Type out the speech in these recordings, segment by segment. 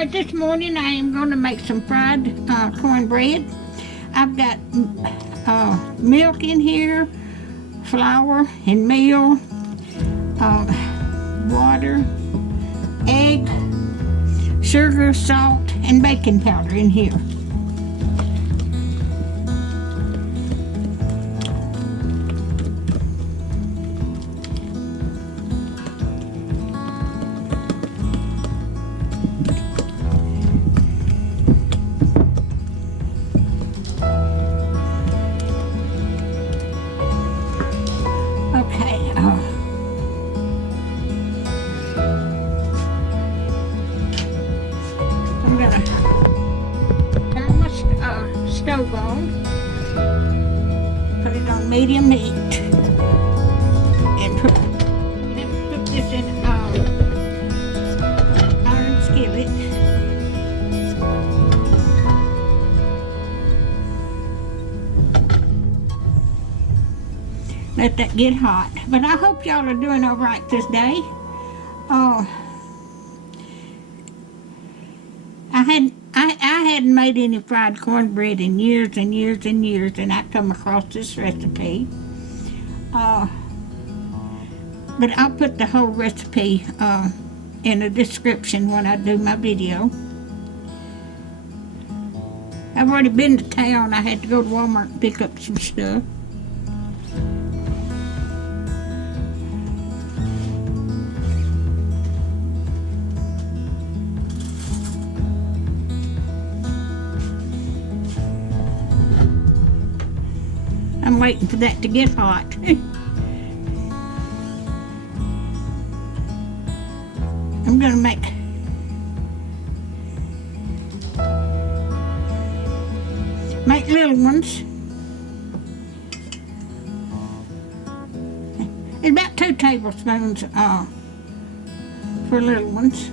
Alright, this morning I am going to make some fried cornbread. I've got milk in here, flour and meal, water, egg, sugar, salt, and baking powder in here. I'm gonna turn my stove on, put it on medium heat, and put this in iron skillet. Let that get hot. But I hope y'all are doing all right this day. I hadn't made any fried cornbread in years and years and years, and I come across this recipe. But I'll put the whole recipe in the description when I do my video. I've already been to town. I had to go to Walmart and pick up some stuff. I'm waiting for that to get hot. I'm gonna make little ones. It's about 2 tablespoons for little ones.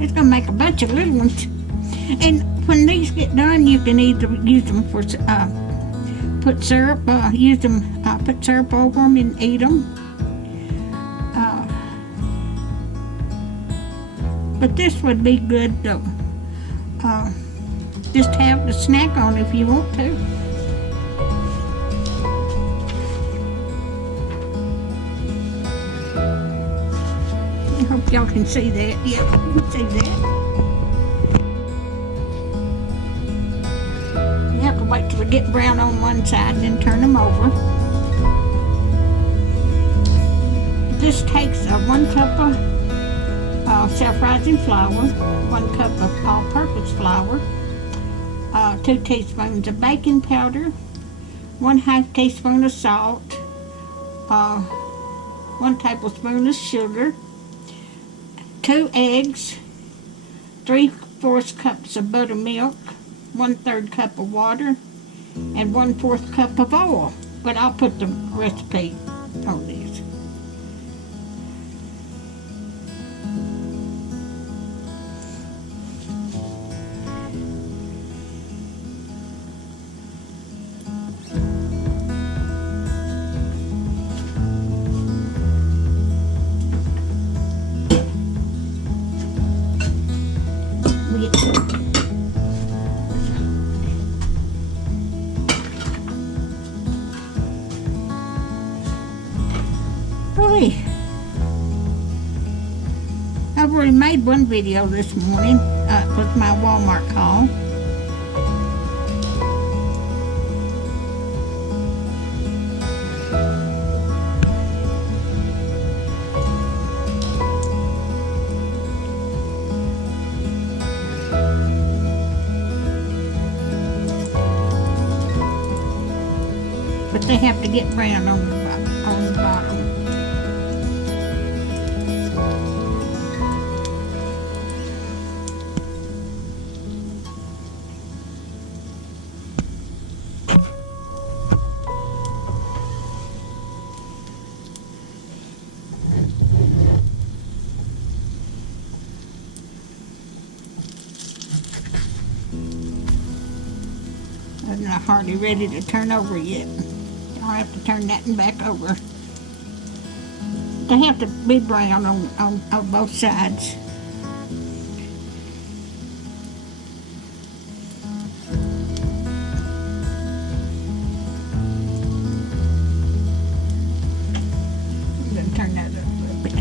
It's going to make a bunch of little ones. And when these get done, you can either use them for, put syrup, put syrup over them and eat them. But this would be good to just have the snack on if you want to. I hope y'all can see that. Yeah, you can see that. You have to wait till they get brown on one side and then turn them over. This takes 1 cup of self-rising flour, 1 cup of all-purpose flour, 2 teaspoons of baking powder, 1/2 teaspoon of salt, 1 tablespoon of sugar, 2 eggs, 3/4 cups of buttermilk, 1/3 cup of water, and 1/4 cup of oil. But I'll put the recipe on this. I've already made one video this morning with my Walmart haul. But they have to get brown on the bottom. not hardly ready to turn over yet. I'll have to turn that one back over. They have to be brown on both sides. I'm going to turn that up a little bit.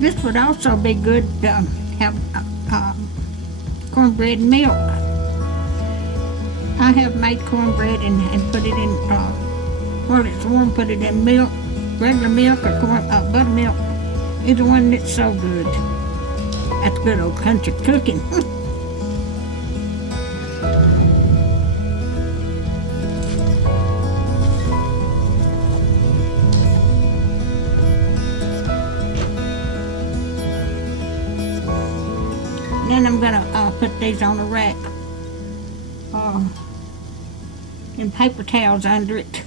This would also be good to have cornbread and milk. I have made cornbread and put it in, while it's warm, put it in milk, regular milk or buttermilk. Either one, it's so good. That's good old country cooking. Then I'm gonna put these on a rack and paper towels under it.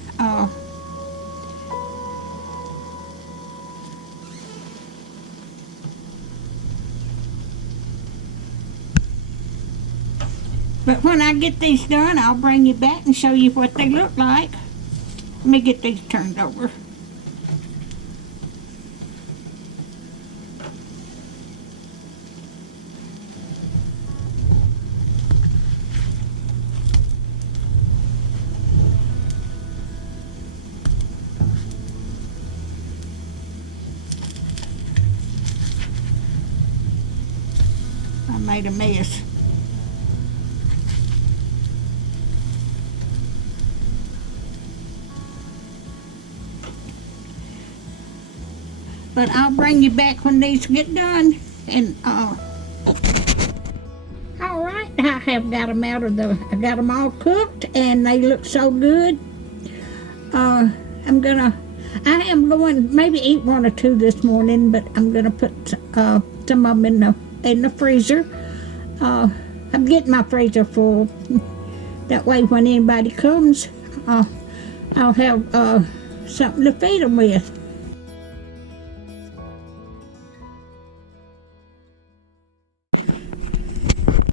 But when I get these done, I'll bring you back and show you what they look like. Let me get these turned over. I made a mess. But I'll bring you back when these get done. And all right, I have got them out of I got them all cooked, and they look so good. I am going maybe eat one or two this morning, but I'm gonna put some of them in the freezer. I'm getting my freezer full. That way, when anybody comes, I'll have something to feed them with.